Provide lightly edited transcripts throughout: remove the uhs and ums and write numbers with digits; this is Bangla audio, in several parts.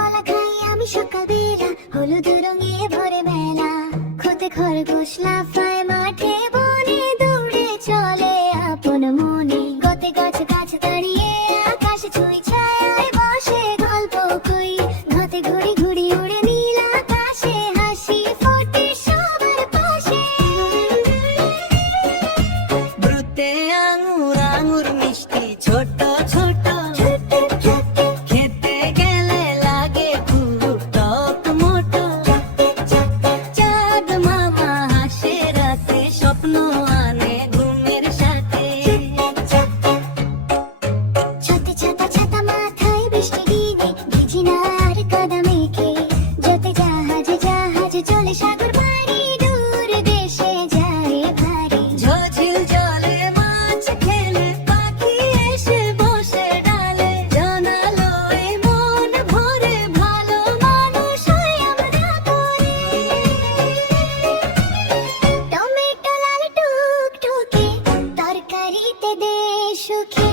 কলা খাই আমি সকালবেলা, হলুদ রঙে ভরে মেলা। খোতে খরগোশ লাফায় মাঠে বনে, দৌড়ে চলে আপন মনে। গতে গাছে গাছে দাঁড়িয়ে আকাশে ছুঁই ছায়ায় বসে গল্প কই। ঘতে ঘুড়ি ঘুড়ি উড়ে নীল আকাশে, হাসি ফোটে সবার পাশে। ব্রুতে আঙুর আঙুর মিষ্টি ছোট ছোট, খেতে গেলে লাগে খুব টক মোটো। চাঁদ মামা হাসে রাতে, স্বপ্ন আনে ঘুমের সাথে। ছাতে ছাতা ছাতা মাথায় বৃষ্টি দিনে, ভিজি না আর কাদা মেখে। যতে জাহাজে জাহাজে চলে সাগর পাড়ি, দূর দেশে যায় ভারী। ঝিল জলে মাছ খেলে পাখি এসে বসে ডালে। জানালোয় মন ভরে, ভালো মানুষ হই আমরা করে। টমেটো লাল টুকটুকে, তরকারিতে দে সুখে।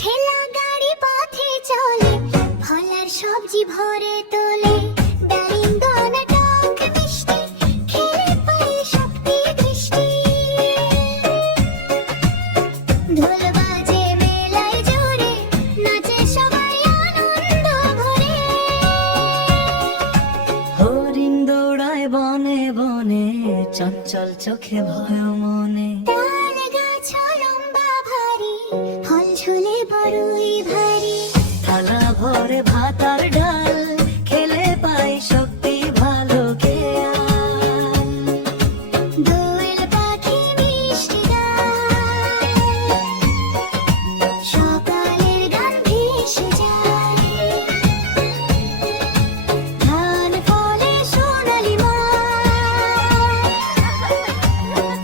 ঠেলা গাড়ি পথে চলে, ফলার সবজি ভরে তোলে। ডালিম টক মিষ্টি, খেলে পাই শক্তি দৃষ্টি। ঢোল বাজে মেলায় জোরে, নাচে সবাই আনন্দ ভরে। হরিণ দৌড়ায় বনে বনে, চঞ্চল চোখে ভয় মনে। তাল গাছ লম্বা ভারী, ফল ঝুলে বড়ই ভারী। থালা ভরে ভাত আর ডাল, খেলে পাই শক্তি ভালো খেয়াল। দোয়েল পাখি মিষ্টি গায়, সকালের গান ভেসে যায়। ধান ফলে সোনালি মাঠ,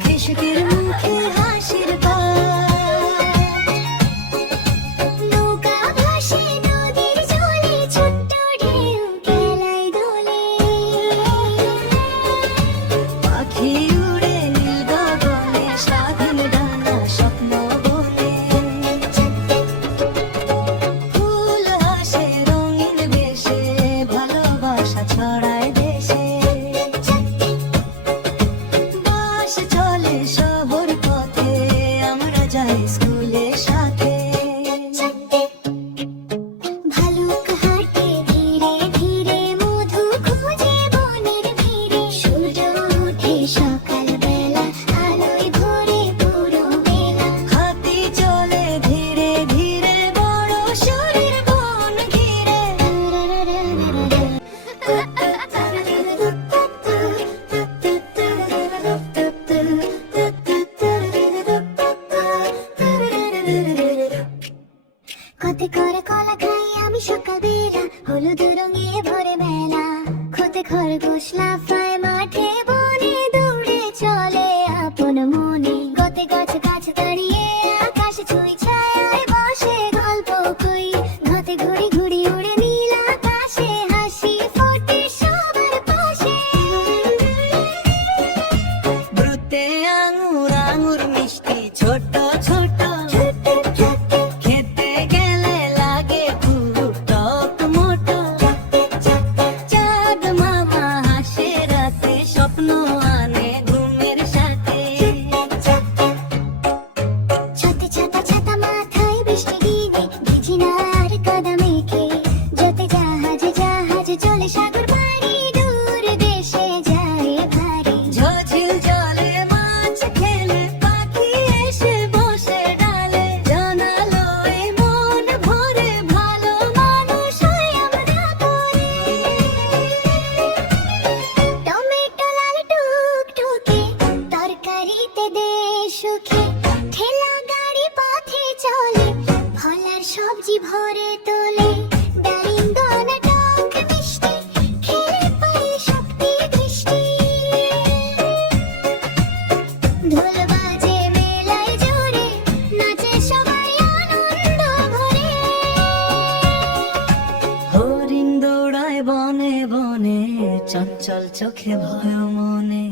কৃষকের মুখে হাসির পাট। নৌকা ভাসে নদীর জলে, ছোট্ট ঢেউ খেলায় দোলে। পাখি উড়ে নীল গগনে, স্বাধীন ডানা স্বপ্ন বনে। ফুল হাসে রঙিন বেশে, ভালোবাসা ছড়ায় দেশে। বাস চলে শহর পথে, আমরা যাই স্কুলের সাথে। ভালুক হাঁটে ধীরে ধীরে, মধু খুঁজে বনের ভিড়ে। সূর্য ওঠে সকালবেলা, আলোয় ভরে পুরো মেলা। হাতি চলে ধীরে ধীরে, বড় শরীর বন ঘিরে। কতে করে কলা খাই আমি সকালবেলা, হলুদ রঙে ভরে মেলা। খোতে খরগোশ লাফায় মাঠে বনে, দৌড়ে চলে আপন মনে। গতে গাছে গাছে দাঁড়িয়ে আকাশে ছুঁই ছায়ায় বসে গল্প কই। ঘতে ঘুড়ি ঘুড়ি উড়ে নীল আকাশে, হাসি ফোটে সবার পাশে। ব্রুতে আঙুর আঙুর মিষ্টি ছোট ছোট, খেতে গেলে লাগে খুব টক মোটো। চাঁদ মামা হাসে রাতে, স্বপ্ন আনে ঘুমের সাথে। ছাতে ছাতা ছাতা মাথায় বৃষ্টি দিনে, ভিজি না আর কাদা মেখে। যতে জাহাজে জাহাজে চলে সাগর পাড়ি, দূর দেশে যায় ভারী। ঝিল জলে মাছ খেলে পাখি এসে বসে ডালে। জানালোয় মন ভরে, ভালো মানুষ হই আমরা করে। টমেটো লাল টুকটুকে, তরকারিতে দে সুখে। ঠেলা গাড়ি পথে চলে, ফলার সবজি ভরে তোলে। ডালিম টক মিষ্টি, খেলে পাই শক্তি দৃষ্টি। ঢোল বাজে মেলায় জোরে, নাচে সবাই আনন্দ ভরে। হরিণ দৌড়ায় বনে বনে, চঞ্চল চোখে ভয় মনে।